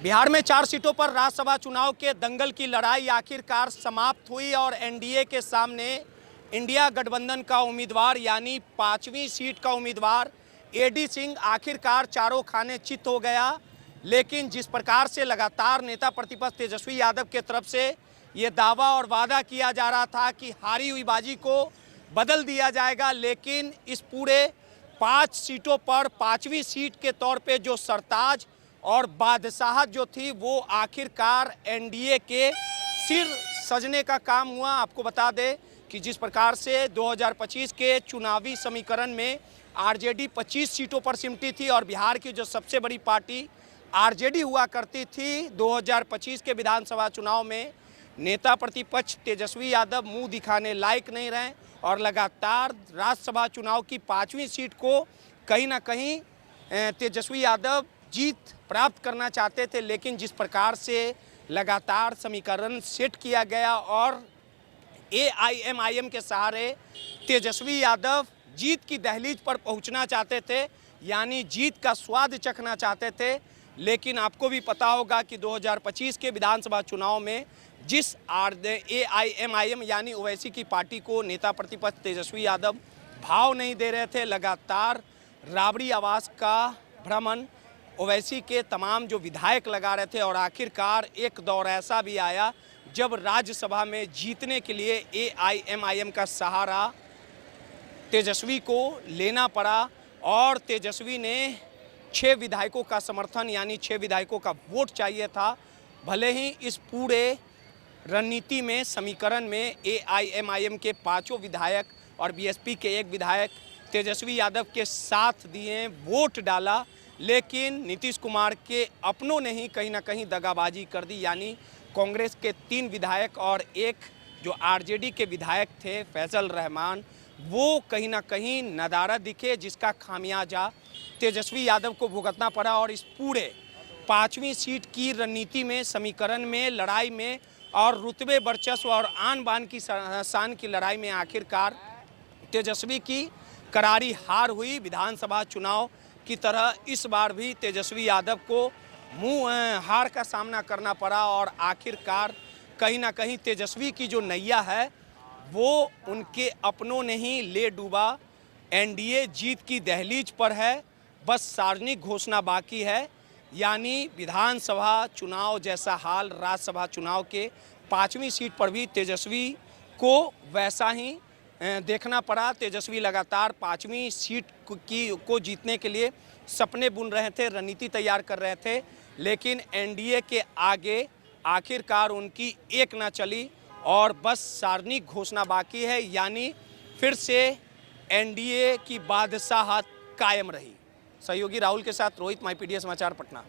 बिहार में 4 सीटों पर राज्यसभा चुनाव के दंगल की लड़ाई आखिरकार समाप्त हुई और एनडीए के सामने इंडिया गठबंधन का उम्मीदवार यानी 5वीं सीट का उम्मीदवार एडी सिंह आखिरकार चारों खाने चित हो गया। लेकिन जिस प्रकार से लगातार नेता प्रतिपक्ष तेजस्वी यादव के तरफ से ये दावा और वादा किया जा रहा था कि हारी हुई बाजी को बदल दिया जाएगा, लेकिन इस पूरे 5 सीटों पर 5वीं सीट के तौर पे जो सरताज और बादशाहत जो थी वो आखिरकार एनडीए के सिर सजने का काम हुआ। आपको बता दें कि जिस प्रकार से 2025 के चुनावी समीकरण में आरजेडी 25 सीटों पर सिमटी थी और बिहार की जो सबसे बड़ी पार्टी आरजेडी हुआ करती थी, 2025 के विधानसभा चुनाव में नेता प्रतिपक्ष तेजस्वी यादव मुंह दिखाने लायक नहीं रहे और लगातार राज्यसभा चुनाव की 5वीं सीट को कहीं ना कहीं तेजस्वी यादव जीत प्राप्त करना चाहते थे। लेकिन जिस प्रकार से लगातार समीकरण सेट किया गया और एआईएमआईएम के सहारे तेजस्वी यादव जीत की दहलीज पर पहुंचना चाहते थे, यानी जीत का स्वाद चखना चाहते थे। लेकिन आपको भी पता होगा कि 2025 के विधानसभा चुनाव में जिस एआईएमआईएम यानी ओवैसी की पार्टी को नेता प्रतिपक्ष तेजस्वी यादव भाव नहीं दे रहे थे, लगातार राबड़ी आवास का भ्रमण ओवैसी के तमाम जो विधायक लगा रहे थे और आखिरकार एक दौर ऐसा भी आया जब राज्यसभा में जीतने के लिए एआईएमआईएम का सहारा तेजस्वी को लेना पड़ा और तेजस्वी ने 6 विधायकों का समर्थन यानी 6 विधायकों का वोट चाहिए था। भले ही इस पूरे रणनीति में समीकरण में एआईएमआईएम के 5 विधायक और बीएसपी के 1 विधायक तेजस्वी यादव के साथ दिए, वोट डाला, लेकिन नीतीश कुमार के अपनों ने ही कहीं ना कहीं दगाबाजी कर दी। यानी कांग्रेस के 3 विधायक और 1 जो आरजेडी के विधायक थे फैसल रहमान, वो कहीं ना कहीं नदारद दिखे, जिसका खामियाजा तेजस्वी यादव को भुगतना पड़ा। और इस पूरे 5वीं सीट की रणनीति में, समीकरण में, लड़ाई में और रुतबे वर्चस्व और आन बान की शान की लड़ाई में आखिरकार तेजस्वी की करारी हार हुई। विधानसभा चुनाव की तरह इस बार भी तेजस्वी यादव को हार का सामना करना पड़ा और आखिरकार कहीं ना कहीं तेजस्वी की जो नैया है वो उनके अपनों ने ही ले डूबा। एनडीए जीत की दहलीज पर है, बस सार्वजनिक घोषणा बाकी है। यानी विधानसभा चुनाव जैसा हाल राज्यसभा चुनाव के 5वीं सीट पर भी तेजस्वी को वैसा ही देखना पड़ा। तेजस्वी लगातार 5वीं सीट को जीतने के लिए सपने बुन रहे थे, रणनीति तैयार कर रहे थे, लेकिन एनडीए के आगे आखिरकार उनकी एक ना चली और बस सार्वजनिक घोषणा बाकी है। यानी फिर से एनडीए की बादशाहत कायम रही। सहयोगी राहुल के साथ रोहित, माईपीडीएस समाचार, पटना।